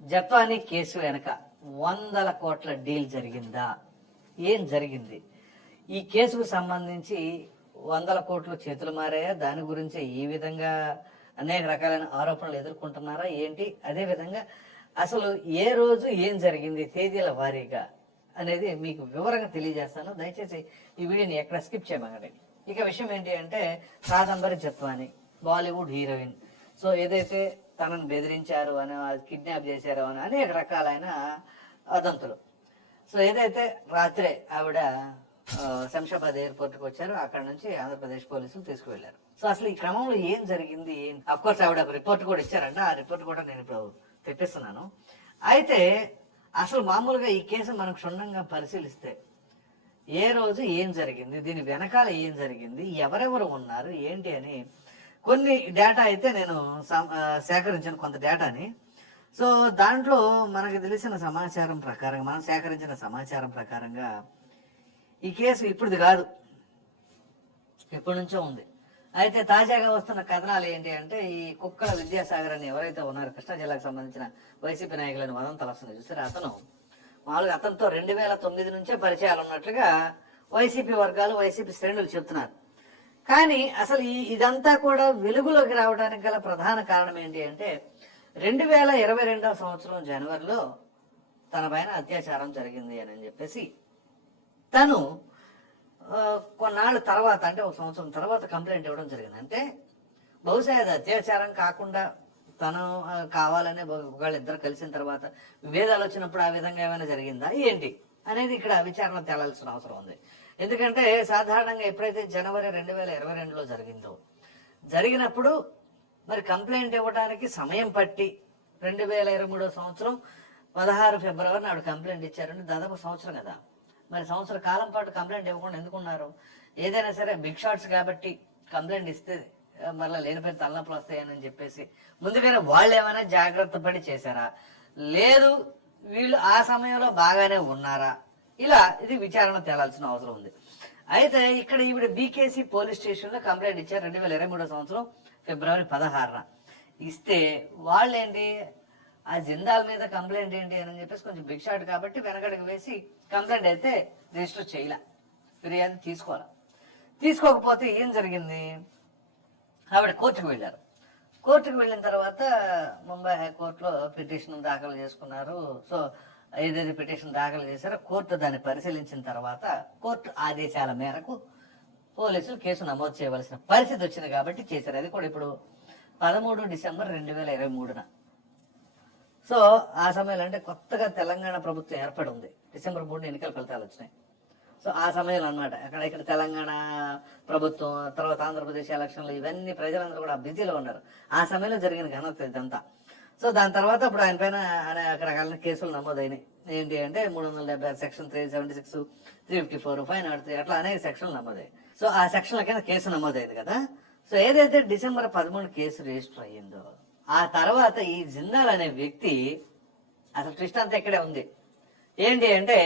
జపానీ case వెనక 100 కోట్ల deal జరిగిందా? ఏం జరిగింది? ఈ కేసుకు సంబంధించి 100 కోట్లు చేతులు మారాయా? దాని గురించి ఈ విధంగా అనేక రకాలైన ఆరోపణలు ఎదుర్కొంటున్నారా ఏంటి? అదే విధంగా అసలు ఏ రోజు ఏం జరిగింది తేదీల వారీగా అనేది మీకు వివరంగా తెలియజేస్తాను. దయచేసి ఈ వీడియోని ఎక్కడ స్కిప్ చేయమండి. ఇక విషయం ఏంటి అంటే, కాదంబరి జత్వాని బాలీవుడ్ హీరోయిన్. సో ఏదైతే తనను బెదిరించారు అని, కిడ్నాప్ చేశారు అని అనేక రకాలైన వదంతులు. సో ఏదైతే రాత్రే ఆవిడ శంషాబాద్ ఎయిర్పోర్ట్కి వచ్చారు, అక్కడ నుంచి ఆంధ్రప్రదేశ్ పోలీసులు తీసుకువెళ్లారు. సో అసలు ఈ క్రమంలో ఏం జరిగింది? అఫ్ కోర్స్ ఆవిడ రిపోర్ట్ కూడా ఇచ్చారంట, ఆ రిపోర్ట్ కూడా నేను ఇప్పుడు తెప్పిస్తున్నాను. అయితే అసలు మామూలుగా ఈ కేసు మనం క్షుణ్ణంగా పరిశీలిస్తే ఏ రోజు ఏం జరిగింది, దీని వెనకాల ఏం జరిగింది, ఎవరెవరు ఉన్నారు ఏంటి అని కొన్ని డేటా అయితే నేను సేకరించిన కొంత డేటాని. సో దాంట్లో మనకు తెలిసిన సమాచారం ప్రకారంగా, మనం సేకరించిన సమాచారం ప్రకారంగా ఈ కేసు ఇప్పుడుది కాదు, ఎప్పటి నుంచో ఉంది. అయితే తాజాగా వస్తున్న కథనాలు ఏంటి అంటే, ఈ కుక్కల విద్యాసాగర్ అని ఎవరైతే ఉన్నారో కృష్ణా జిల్లాకు సంబంధించిన వైసీపీ నాయకులను వదంతలు వస్తుంది చూసారు, అతను మామూలుగా అతనితో 2009 నుంచే పరిచయాలు ఉన్నట్లుగా వైసీపీ వర్గాలు, వైసీపీ శ్రేణులు చెప్తున్నారు. కానీ అసలు ఇదంతా కూడా వెలుగులోకి రావడానికి గల ప్రధాన కారణం ఏంటి అంటే, 2022వ సంవత్సరం జనవరిలో తన పైన అత్యాచారం జరిగింది అని చెప్పేసి తను కొన్నాళ్ళ తర్వాత, అంటే ఒక సంవత్సరం తర్వాత కంప్లైంట్ ఇవ్వడం జరిగింది. అంటే బహుశా అది అత్యాచారం కాకుండా తను కావాలనే వాళ్ళిద్దరు కలిసిన తర్వాత విభేదాలు వచ్చినప్పుడు ఆ విధంగా ఏమైనా జరిగిందా ఏంటి అనేది ఇక్కడ విచారణ తేలాల్సిన అవసరం ఉంది. ఎందుకంటే సాధారణంగా ఎప్పుడైతే జనవరి 2022లో జరిగినప్పుడు మరి కంప్లైంట్ ఇవ్వడానికి సమయం పట్టి 2023 సంవత్సరం 16 ఫిబ్రవరి నాడు కంప్లైంట్ ఇచ్చారంటే దాదాపు సంవత్సరం కదా. మరి సంవత్సర కాలం పాటు కంప్లైంట్ ఇవ్వకుండా ఎందుకున్నారు? ఏదైనా సరే బిగ్ షాట్స్ కాబట్టి కంప్లైంట్ ఇస్తే మళ్ళీ లేనిపోయిన తలనొప్పులు వస్తాయని చెప్పేసి ముందుగానే వాళ్ళు ఏమైనా జాగ్రత్త పడి చేశారా, లేదు వీళ్ళు ఆ సమయంలో బాగానే ఉన్నారా, ఇలా ఇది విచారణ తేలాల్సిన అవసరం ఉంది. అయితే ఇక్కడ ఈవిడ బీకేసీ పోలీస్ స్టేషన్ లో కంప్లైంట్ ఇచ్చారు 2023 సంవత్సరం ఫిబ్రవరి 16న. ఇస్తే వాళ్ళేంటి, ఆ జిందాల్ మీద కంప్లైంట్ ఏంటి అని చెప్పేసి కొంచెం బిగ్ షాట్ కాబట్టి వెనకడికి వేసి కంప్లైంట్ అయితే రిజిస్టర్ చేయలే, ఫిర్యాదు తీసుకోకపోతే ఏం జరిగింది, ఆవిడ కోర్టుకు వెళ్ళారు. కోర్టుకు వెళ్ళిన తర్వాత ముంబై హైకోర్టులో పిటిషన్ దాఖలు చేసుకున్నారు. సో ఏదైతే పిటిషన్ దాఖలు చేశారో కోర్టు దాన్ని పరిశీలించిన తర్వాత కోర్టు ఆదేశాల మేరకు పోలీసులు కేసు నమోదు చేయవలసిన పరిస్థితి వచ్చింది కాబట్టి చేశారు. అది కూడా ఇప్పుడు 13 డిసెంబర్ 2023న. సో ఆ సమయంలో అంటే కొత్తగా తెలంగాణ ప్రభుత్వం ఏర్పడి ఉంది, డిసెంబర్ 3న ఎన్నికల ఫలితాలు వచ్చినాయి. సో ఆ సమయంలో అనమాట ఇక్కడ తెలంగాణ ప్రభుత్వం తర్వాత ఆంధ్రప్రదేశ్ ఎలక్షన్లు ఇవన్నీ ప్రజలందరూ కూడా బిజీలో ఉన్నారు. ఆ సమయంలో జరిగిన ఘనత ఇదంతా. సో దాని తర్వాత ఇప్పుడు ఆయన పైన అనేక రకాల కేసులు నమోదైనాయి. ఏంటి అంటే 376 సెక్షన్ 376, 354, 503 అట్లా అనేక సెక్షన్లు నమోదయ్యాయి. సో ఆ సెక్షన్ల కింద కేసు నమోదైంది కదా. సో ఏదైతే డిసెంబర్ 13 కేసు రిజిస్టర్ అయ్యిందో ఆ తర్వాత ఈ జిందాల్ అనే వ్యక్తి, అసలు ట్విస్ట్ అంతా ఇక్కడే ఉంది. ఏంటి అంటే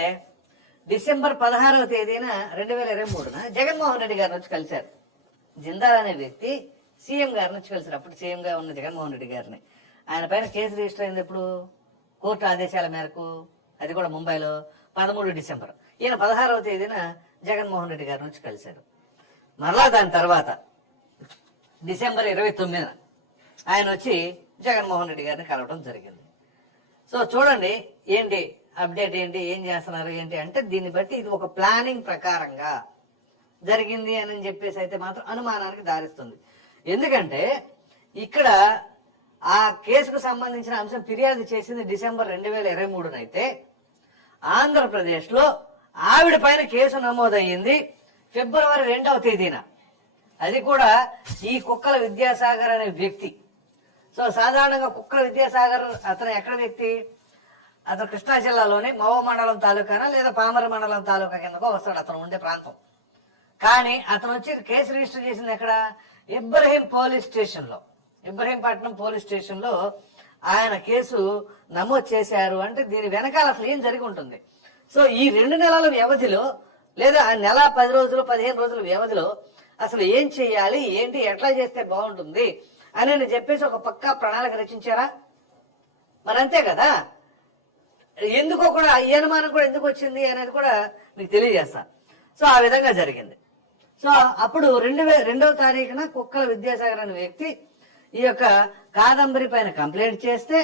డిసెంబర్ 16వ తేదీన 2023న జగన్మోహన్ రెడ్డి గారిని వచ్చి కలిశారు. జిందాల్ అనే వ్యక్తి సీఎం గారిని వచ్చి కలిశారు, అప్పుడు సీఎం గా ఉన్న జగన్మోహన్ రెడ్డి గారిని. ఆయన పైన కేసు రిజిస్టర్ అయింది ఎప్పుడు, కోర్టు ఆదేశాల మేరకు, అది కూడా ముంబైలో 13 డిసెంబర్. ఈయన 16వ తేదీన జగన్మోహన్ రెడ్డి గారిని వచ్చి కలిశారు. మరలా దాని తర్వాత డిసెంబర్ 29న ఆయన వచ్చి జగన్మోహన్ రెడ్డి గారిని కలవడం జరిగింది. సో చూడండి ఏంటి అప్డేట్, ఏంటి ఏం చేస్తున్నారు ఏంటి అంటే, దీన్ని బట్టి ఇది ఒక ప్లానింగ్ ప్రకారంగా జరిగింది అని చెప్పేసి అయితే మాత్రం అనుమానానికి దారిస్తుంది. ఎందుకంటే ఇక్కడ ఆ కేసుకు సంబంధించిన అంశం ఫిర్యాదు చేసింది డిసెంబర్ 2023 అయితే ఆంధ్రప్రదేశ్ లో ఆవిడ పైన కేసు నమోదయ్యింది ఫిబ్రవరి 2వ తేదీన. అది కూడా ఈ కుక్కల విద్యాసాగర్ అనే వ్యక్తి. సో సాధారణంగా కుక్కల విద్యాసాగర్ అతను ఎక్కడ వ్యక్తి, అతను కృష్ణా జిల్లాలోని మవ మండలం తాలూకానా లేదా పామర మండలం తాలూకా కిందకో వస్తాడు అతను ఉండే ప్రాంతం. కానీ అతను వచ్చి కేసు రిజిస్టర్ చేసింది ఎక్కడ, ఇబ్రహీంపట్నం పోలీస్ స్టేషన్ లో ఆయన కేసు నమోదు చేశారు. అంటే దీని వెనకాల అసలు ఏం జరిగి ఉంటుంది. సో ఈ 2 నెలల వ్యవధిలో లేదా నెల 10 రోజులు 15 రోజుల వ్యవధిలో అసలు ఏం చేయాలి, ఏంటి, ఎట్లా చేస్తే బాగుంటుంది అని చెప్పేసి ఒక పక్కా ప్రణాళిక రచించారా? మరి అంతే కదా. ఎందుకో కూడా ఈ అనుమానం కూడా ఎందుకు వచ్చింది అనేది కూడా మీకు తెలియజేస్తా. సో ఆ విధంగా జరిగింది. సో అప్పుడు 2వ తారీఖున కుక్కల విద్యాసాగర్ అనే వ్యక్తి ఈ యొక్క కాదంబరి పైన కంప్లైంట్ చేస్తే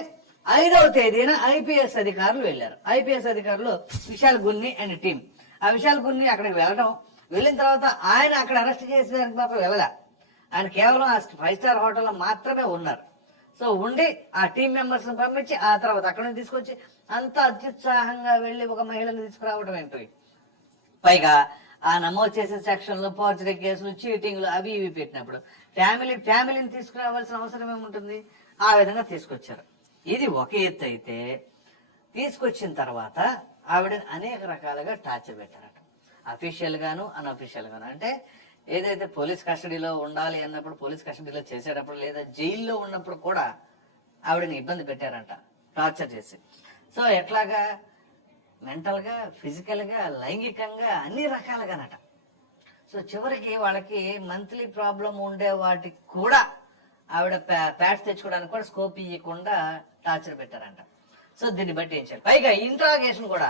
5వ తేదీన ఐపీఎస్ అధికారులు వెళ్లారు. ఐపీఎస్ అధికారులు విశాల్ గున్ని అండ్ టీం. ఆ విశాల్ గున్ని అక్కడికి వెళ్ళిన తర్వాత ఆయన అక్కడ అరెస్ట్ చేసేదానికి మాత్రం వెళ్ళాల. ఆయన కేవలం ఆ 5 స్టార్ హోటల్లో మాత్రమే ఉన్నారు. సో ఉండి ఆ టీం మెంబర్స్ పంపించి ఆ తర్వాత అక్కడ నుంచి తీసుకొచ్చి అంత అత్యుత్సాహంగా వెళ్లి ఒక మహిళను తీసుకురావడం ఏంటి. పైగా ఆ నమోదు చేసిన సెక్షన్లు, పోర్చరీ కేసులు, చీటింగ్లు అవి ఇవి పెట్టినప్పుడు ఫ్యామిలీని తీసుకురావాల్సిన అవసరం ఏముంటుంది. ఆ విధంగా తీసుకొచ్చారు. ఇది ఒక ఎత్తు అయితే, తీసుకొచ్చిన తర్వాత ఆవిడ అనేక రకాలుగా టార్చర్ పెట్టారట. అఫీషియల్ గాను అన్అఫీషియల్ గాను. అంటే ఏదైతే పోలీస్ కస్టడీలో ఉండాలి అన్నప్పుడు, పోలీస్ కస్టడీలో చేసేటప్పుడు, లేదా జైల్లో ఉన్నప్పుడు కూడా ఆవిడని ఇబ్బంది పెట్టారంట, టార్చర్ చేసి. సో ఎట్లాగా, మెంటల్ గా, ఫిజికల్ గా, లైంగికంగా అన్ని రకాలుగానట. సో చివరికి వాళ్ళకి మంత్లీ ప్రాబ్లం ఉండే వాటికి కూడా ఆవిడ ప్యాడ్స్ తెచ్చుకోవడానికి కూడా స్కోప్ ఇవ్వకుండా టార్చర్ పెట్టారంట. సో దీన్ని బట్టి ఏం చేయాలి. పైగా ఇంట్రాగేషన్ కూడా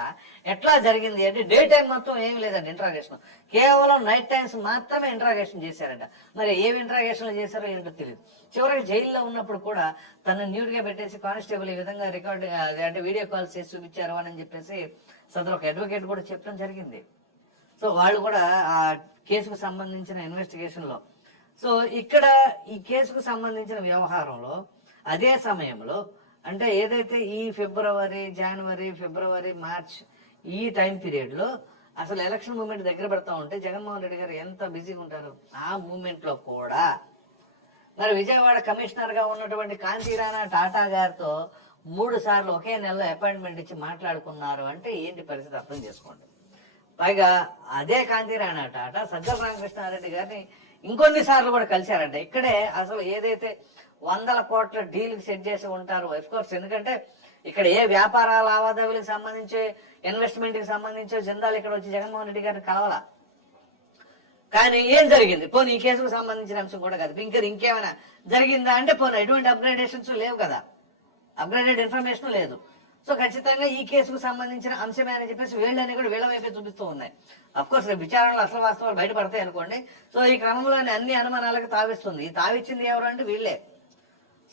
ఎట్లా జరిగింది అంటే, డే టైం మొత్తం ఏం లేదండి ఇంట్రాగేషన్, కేవలం నైట్ టైమ్స్ మాత్రమే ఇంట్రాగేషన్ చేశారంట. మరి ఏమి ఇంట్రాగేషన్లు చేశారో ఏంటో తెలియదు. చివరికి జైల్లో ఉన్నప్పుడు కూడా తను న్యూడ్ గా పెట్టేసి కానిస్టేబుల్ ఈ విధంగా రికార్డింగ్ అంటే వీడియో కాల్స్ చేసి చూపించారు అని చెప్పేసి సదరు ఒక అడ్వకేట్ కూడా చెప్పడం జరిగింది. సో వాళ్ళు కూడా ఆ కేసుకు సంబంధించిన ఇన్వెస్టిగేషన్ లో, సో ఇక్కడ ఈ కేసుకు సంబంధించిన వ్యవహారంలో అదే సమయంలో అంటే ఏదైతే ఈ జనవరి, ఫిబ్రవరి, మార్చ్ ఈ టైం పీరియడ్ లో అసలు ఎలక్షన్ మూవ్మెంట్ దగ్గర పడతా ఉంటే జగన్మోహన్ రెడ్డి గారు ఎంత బిజీగా ఉంటారు. ఆ మూవ్మెంట్ లో కూడా మరి విజయవాడ కమిషనర్ గా ఉన్నటువంటి కాంతిరాణా టాటా గారితో 3 సార్లు ఒకే నెలలో అపాయింట్మెంట్ ఇచ్చి మాట్లాడుకున్నారు అంటే ఏంటి పరిస్థితి అర్థం చేసుకోండి. పైగా అదే కాంతిరాణా టాటా సజ్జల రామకృష్ణారెడ్డి గారిని ఇంకొన్ని సార్లు కూడా కలిశారంట. ఇక్కడే అసలు ఏదైతే 100 కోట్ల డీల్ సెట్ చేసి ఉంటారు. కోర్స్ ఎందుకంటే ఇక్కడ ఏ వ్యాపార లావాదేవీలకు సంబంధించి, ఇన్వెస్ట్మెంట్ కి సంబంధించి జిందాల్ ఇక్కడ వచ్చి జగన్మోహన్ రెడ్డి గారిని కలవాల. కానీ ఏం జరిగింది? పోనీ ఈ కేసుకు సంబంధించిన అంశం కూడా కాదు, ఇంకేమైనా జరిగిందా అంటే పోనీ ఎటువంటి అప్గ్రేడేషన్స్ లేవు కదా, అప్గ్రేడెడ్ ఇన్ఫర్మేషన్ లేదు. సో ఖచ్చితంగా ఈ కేసుకు సంబంధించిన అంశమే అని చెప్పేసి వీళ్ళని కూడా వీళ్ళ వైపే చూపిస్తూ ఉన్నాయి. అఫ్కోర్స్ విచారణలో అసలు వాస్తవాలు బయటపడతాయి అనుకోండి. సో ఈ క్రమంలోనే అన్ని అనుమానాలకు తావిస్తుంది. ఈ తావిచ్చింది ఎవరు అంటే వీళ్ళే.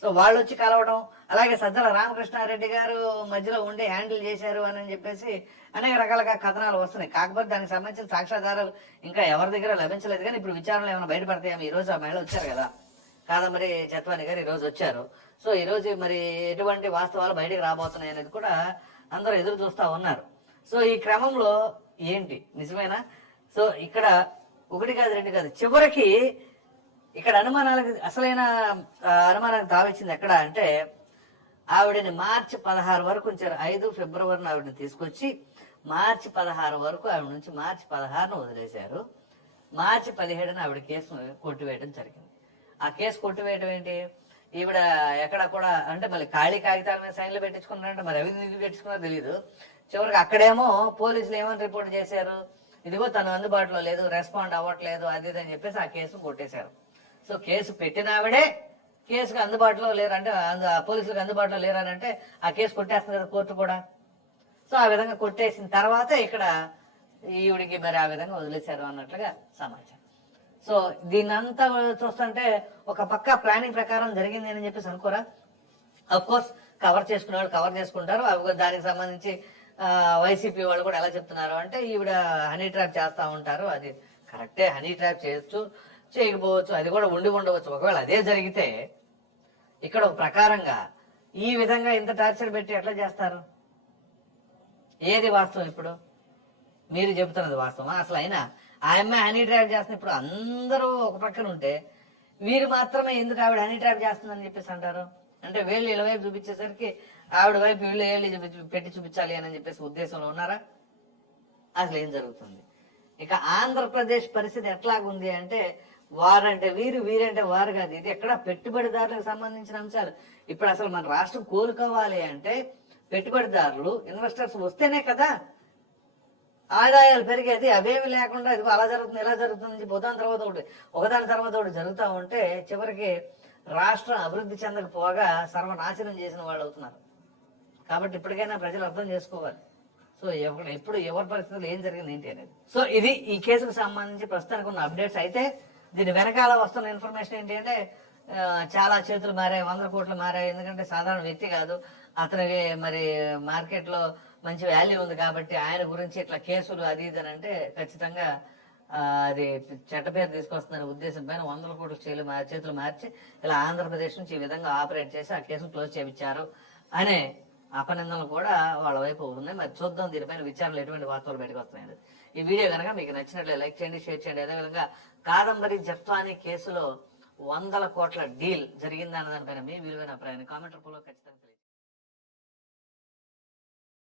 సో వాళ్ళు వచ్చి కలవడం, అలాగే సజ్జల రామకృష్ణారెడ్డి గారు మధ్యలో ఉండి హ్యాండిల్ చేశారు అని చెప్పేసి అనేక రకాలుగా కథనాలు వస్తున్నాయి. కాకపోతే దానికి సంబంధించిన సాక్ష్యాధారాలు ఇంకా ఎవరి దగ్గర లభించలేదు. కానీ ఇప్పుడు విచారణలో ఏమైనా బయటపడతాయేమో. ఈ రోజు ఆ మహిళ వచ్చారు కదా, కాదంబరి చత్వాని గారు ఈ రోజు వచ్చారు. సో ఈ రోజు మరి ఎటువంటి వాస్తవాలు బయటకు రాబోతున్నాయి అనేది కూడా అందరూ ఎదురు చూస్తా ఉన్నారు. సో ఈ క్రమంలో ఏంటి నిజమేనా? సో ఇక్కడ 1 కాదు 2 కాదు, చివరికి ఇక్కడ అనుమానాలకు అసలైన అనుమానానికి తావిచ్చింది ఎక్కడ అంటే, ఆవిడని మార్చి 16 వరకు ఉంచారు. 5 ఫిబ్రవరిని ఆవిడని తీసుకొచ్చి మార్చి 16 వరకు ఆవిడ నుంచి మార్చి 16ను వదిలేశారు. మార్చి 17న ఆవిడ కేసును కొట్టివేయడం జరిగింది. ఆ కేసు కొట్టివేయడం ఏంటి, ఈవిడ ఎక్కడ కూడా అంటే మళ్ళీ ఖాళీ కాగితాల మీద సైన్లు పెట్టించుకున్నారంటే మరి అవినీతి పెట్టించుకున్నారో తెలియదు. చివరికి అక్కడేమో పోలీసులు ఏమని రిపోర్ట్ చేశారు, ఇదిగో తను అందుబాటులో లేదు, రెస్పాండ్ అవ్వట్లేదు, అది అని చెప్పేసి ఆ కేసు కొట్టేశారు. సో కేసు పెట్టిన ఆవిడే కేసుకు అందుబాటులో లేరంటే, పోలీసులకు అందుబాటులో లేరనంటే ఆ కేసు కొట్టేస్తుంది కదా కోర్టు కూడా. సో ఆ విధంగా కొట్టేసిన తర్వాత ఇక్కడ ఈవిడికి మరి ఆ విధంగా వదిలేశారు అన్నట్లుగా సమాచారం. సో దీన్నంతా చూస్తుంటే ఒక పక్క ప్లానింగ్ ప్రకారం జరిగింది అని చెప్పేసి అనుకోరా. అఫ్ కోర్స్ కవర్ చేసుకునే వాళ్ళు కవర్ చేసుకుంటారు. అవి దానికి సంబంధించి వైసీపీ వాళ్ళు కూడా ఎలా చెప్తున్నారు అంటే ఈవిడ హనీ ట్రాప్ చేస్తా ఉంటారు. అది కరెక్టే, హనీ ట్రాప్ చేయొచ్చు, చేయకపోవచ్చు, అది కూడా ఉండవచ్చు. ఒకవేళ అదే జరిగితే ఇక్కడ ఒక ప్రకారంగా ఈ విధంగా ఇంత టార్చర్ పెట్టి ఎట్లా చేస్తారు? ఏది వాస్తవం? ఇప్పుడు మీరు చెబుతున్నది వాస్తవమా? అసలు అయినా ఆ అమ్మాయి హనీ ట్రాప్ చేస్తున్న ఇప్పుడు అందరూ ఒక పక్కన ఉంటే వీరు మాత్రమే ఎందుకు ఆవిడ హనీ ట్రాప్ చేస్తుందని చెప్పేసి అంటారు? అంటే వీళ్ళు వీళ్ళ వైపు చూపించేసరికి ఆవిడ వైపు వీళ్ళు వీళ్ళు పెట్టి చూపించాలి అని చెప్పేసి ఉద్దేశంలో ఉన్నారా? అసలు ఏం జరుగుతుంది? ఇక ఆంధ్రప్రదేశ్ పరిస్థితి ఎట్లాగుంది అంటే, వారంటే వీరు, వీరంటే వారు కాదు. ఇది ఎక్కడ పెట్టుబడిదారులకు సంబంధించిన అంశాలు. ఇప్పుడు అసలు మన రాష్ట్రం కోలుకోవాలి అంటే పెట్టుబడిదారులు, ఇన్వెస్టర్స్ వస్తేనే కదా ఆదాయాలు పెరిగేది. అవేమి లేకుండా ఇదిగో అలా జరుగుతుంది, ఇలా జరుగుతుంది, ఒకదాని తర్వాత ఒకటి జరుగుతూ ఉంటే చివరికి రాష్ట్రం అభివృద్ధి చెందకపోగా సర్వనాశనం చేసిన వాళ్ళు అవుతున్నారు. కాబట్టి ఇప్పటికైనా ప్రజలు అర్థం చేసుకోవాలి. సో ఎప్పుడు ఎవరి పరిస్థితుల్లో ఏం జరిగింది ఏంటి అనేది. సో ఇది ఈ కేసుకు సంబంధించి ప్రస్తుతానికి ఉన్న అప్డేట్స్. అయితే దీని వెనకాల వస్తున్న ఇన్ఫర్మేషన్ ఏంటి అంటే చాలా చేతులు మారాయి, 100 కోట్లు మారాయి. ఎందుకంటే సాధారణ వ్యక్తి కాదు, అతనికి మరి మార్కెట్ లో మంచి వాల్యూ ఉంది కాబట్టి ఆయన గురించి ఇట్లా కేసులు అది ఇది అని అంటే ఖచ్చితంగా అది చెడ్డ పేరు తీసుకొస్తుందనే ఉద్దేశం పైన 100 కోట్ల చేతులు మార్చి ఇలా ఆంధ్రప్రదేశ్ నుంచి ఈ విధంగా ఆపరేట్ చేసి ఆ కేసును క్లోజ్ చేయించారు అనే అపనిందనలు కూడా వాళ్ళ వైపు ఉన్నాయి. మరి చూద్దాం దీనిపైన విచారణలు ఎటువంటి వార్తలు బయటకు వస్తున్నాయి. ఈ వీడియో కనుక మీకు నచ్చినట్లే లైక్ చేయండి, షేర్ చేయండి. అదేవిధంగా కాదంబరి జప్తాని కేసులో 100 కోట్ల డీల్ జరిగిందన్న దానిపైన మీ విలువైన అభిప్రాయాన్ని కామెంట్ రూపంలో ఖచ్చితంగా